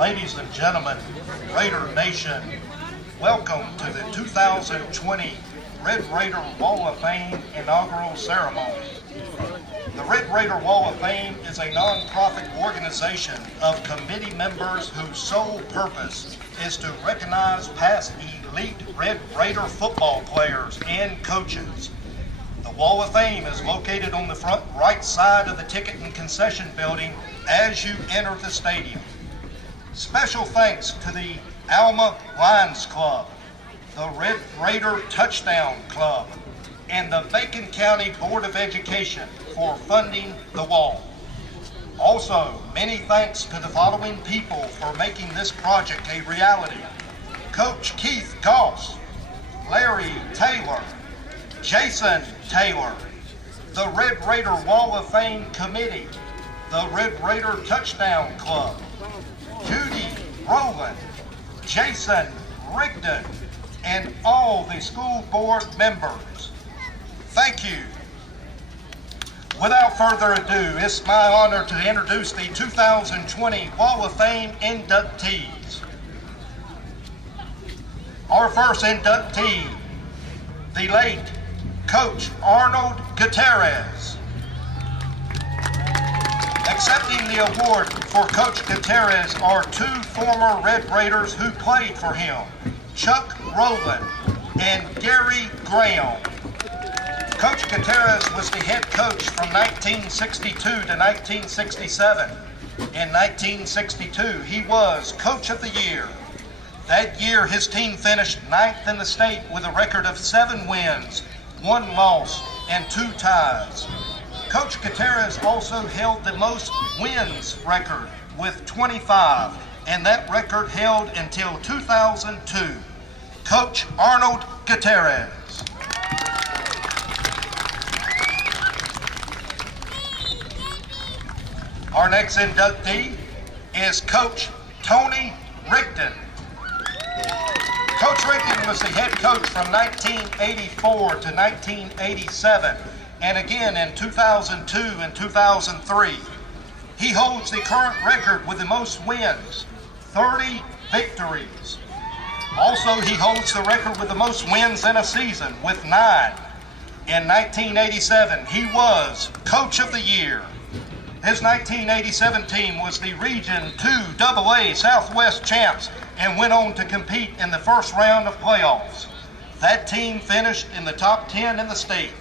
Ladies and gentlemen, Raider Nation, welcome to the 2020 Red Raider Wall of Fame inaugural ceremony. The Red Raider Wall of Fame is a non-profit organization of committee members whose sole purpose is to recognize past elite Red Raider football players and coaches. The Wall of Fame is located on the front right side of the ticket and concession building as you enter the stadium. Special thanks to the Alma Lions Club, the Red Raider Touchdown Club, and the Bacon County Board of Education for funding the wall. Also, many thanks to the following people for making this project a reality: Coach Keith Goss, Larry Taylor, Jason Taylor, the Red Raider Wall of Fame Committee, the Red Raider Touchdown Club, Judy Rowland, Jason Richton, and all the school board members. Thank you. Without further ado, it's my honor to introduce the 2020 Wall of Fame inductees. Our first inductee, the late Coach Arnold Gutierrez. Accepting the award for Coach Gutierrez are two former Red Raiders who played for him, Chuck Rowland and Gary Graham. Coach Gutierrez was the head coach from 1962 to 1967. In 1962, he was Coach of the Year. That year, his team finished 9th in the state with a record of 7 wins, 1 loss, and 2 ties. Coach Gutierrez also held the most wins record with 25, and that record held until 2002. Coach Arnold Gutierrez. Our next inductee is Coach Tony Richton. Coach Richton was the head coach from 1984 to 1987, and again in 2002 and 2003. He holds the current record with the most wins, 30 victories. Also, he holds the record with the most wins in a season with 9. In 1987, he was Coach of the Year. His 1987 team was the Region 2 AA Southwest champs and went on to compete in the first round of playoffs. That team finished in the top 10 in the state.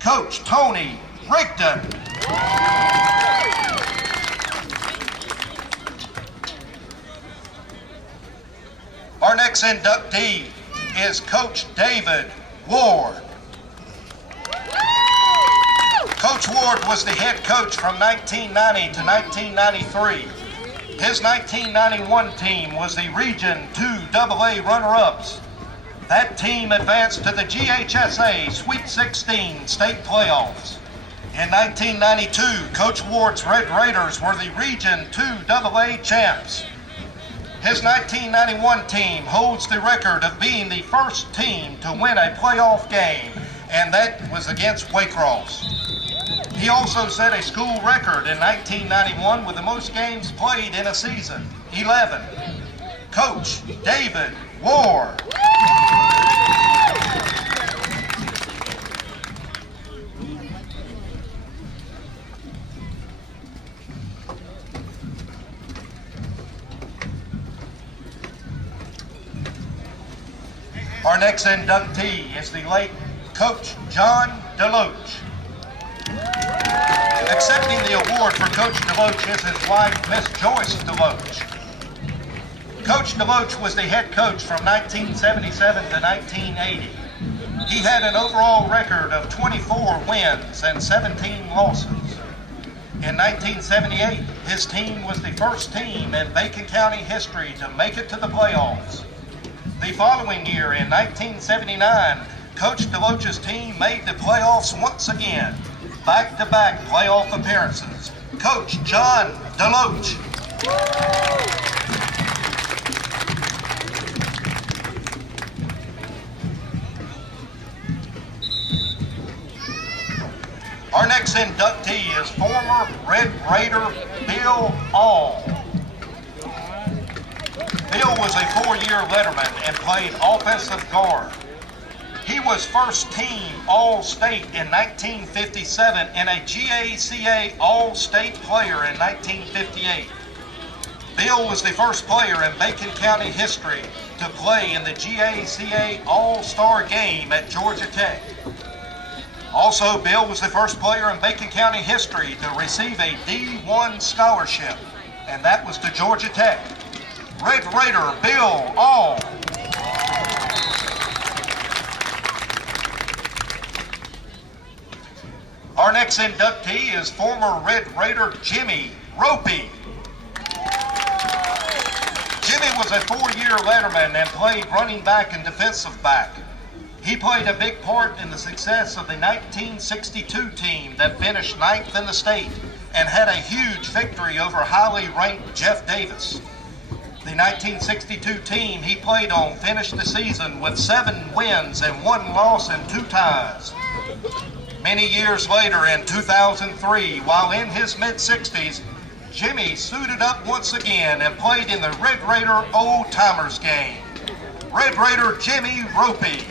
Coach Tony Richton. Our next inductee is Coach David Ward. Coach Ward was the head coach from 1990 to 1993. His 1991 team was the Region 2 AA runner-ups. That team advanced to the GHSA Sweet 16 state playoffs. In 1992, Coach Ward's Red Raiders were the Region 2 AA champs. His 1991 team holds the record of being the first team to win a playoff game, and that was against Waycross. He also set a school record in 1991 with the most games played in a season, 11. Coach David Ward. Our next inductee is the late Coach John Deloach. Accepting the award for Coach Deloach is his wife, Miss Joyce Deloach. Coach Deloach was the head coach from 1977 to 1980. He had an overall record of 24 wins and 17 losses. In 1978, his team was the first team in Bacon County history to make it to the playoffs. The following year, in 1979, Coach Deloach's team made the playoffs once again. Back-to-back playoff appearances. Coach John Deloach. Our next inductee is former Red Raider Bill All. Bill was a four-year letterman and played offensive guard. He was first team All-State in 1957 and a GACA All-State player in 1958. Bill was the first player in Bacon County history to play in the GACA All-Star game at Georgia Tech. Also, Bill was the first player in Bacon County history to receive a D1 scholarship, and that was to Georgia Tech. Red Raider Bill All. Our next inductee is former Red Raider Jimmy Ropey. Jimmy was a four-year letterman and played running back and defensive back. He played a big part in the success of the 1962 team that finished ninth in the state and had a huge victory over highly ranked Jeff Davis. The 1962 team he played on finished the season with 7 wins and 1 loss and 2 ties. Many years later, in 2003, while in his mid-60s, Jimmy suited up once again and played in the Red Raider Old Timers game. Red Raider Jimmy Ropey.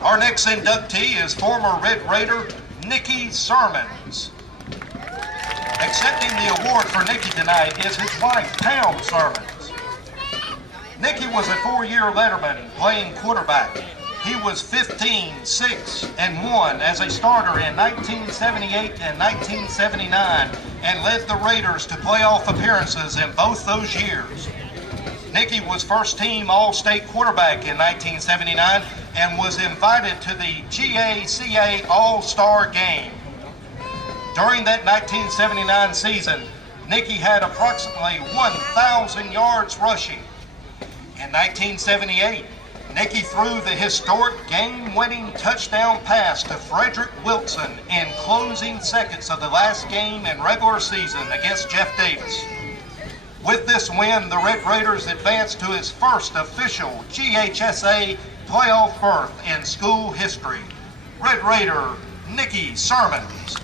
Our next inductee is former Red Raider Nikki Sermons. Accepting the award for Nikki tonight is his wife, Pam Sermons. Nikki was a four-year letterman playing quarterback. He was 15, 6, and 1 as a starter in 1978 and 1979 and led the Raiders to playoff appearances in both those years. Nikki was first-team All-State quarterback in 1979 and was invited to the GACA All-Star game. During that 1979 season, Nikki had approximately 1,000 yards rushing. In 1978, Nikki threw the historic game-winning touchdown pass to Frederick Wilson in closing seconds of the last game in regular season against Jeff Davis. With this win, the Red Raiders advanced to its first official GHSA playoff berth in school history. Red Raider Nikki Sermons.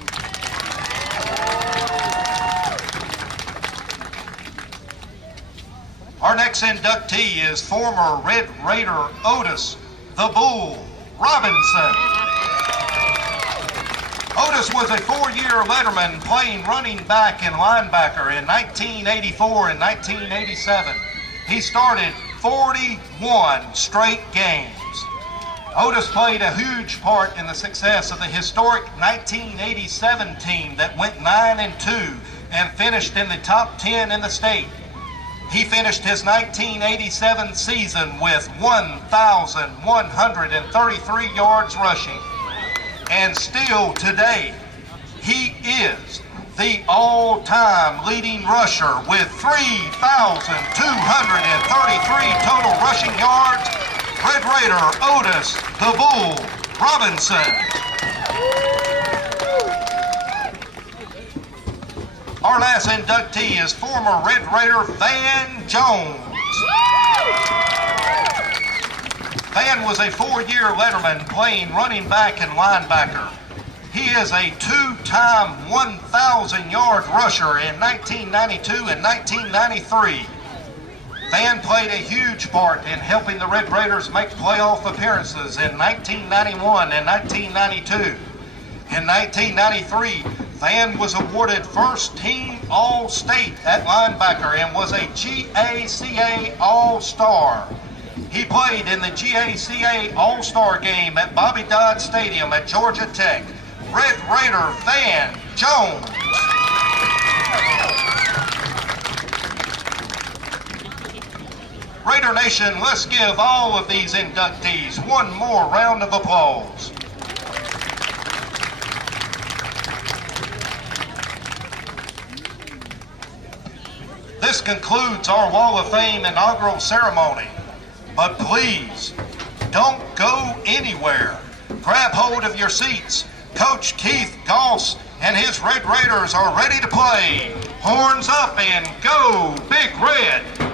Our next inductee is former Red Raider Otis, the Bull, Robinson. Otis was a four-year letterman playing running back and linebacker in 1984 and 1987. He started 41 straight games. Otis played a huge part in the success of the historic 1987 team that went 9-2 and finished in the top 10 in the state. He finished his 1987 season with 1,133 yards rushing. And still today, he is the all-time leading rusher with 3,233 total rushing yards. Red Raider Otis, the Bull, Robinson. Our last inductee is former Red Raider Van Jones. Van was a four-year letterman playing running back and linebacker. He is a two-time 1,000-yard rusher in 1992 and 1993. Van played a huge part in helping the Red Raiders make playoff appearances in 1991 and 1992. In 1993, Van was awarded first-team All-State at linebacker and was a GACA All-Star. He played in the GACA All-Star game at Bobby Dodd Stadium at Georgia Tech. Red Raider Van Jones. Raider Nation, let's give all of these inductees one more round of applause. This concludes our Wall of Fame inaugural ceremony. But please, don't go anywhere. Grab hold of your seats. Coach Keith Goss and his Red Raiders are ready to play. Horns up and go, Big Red!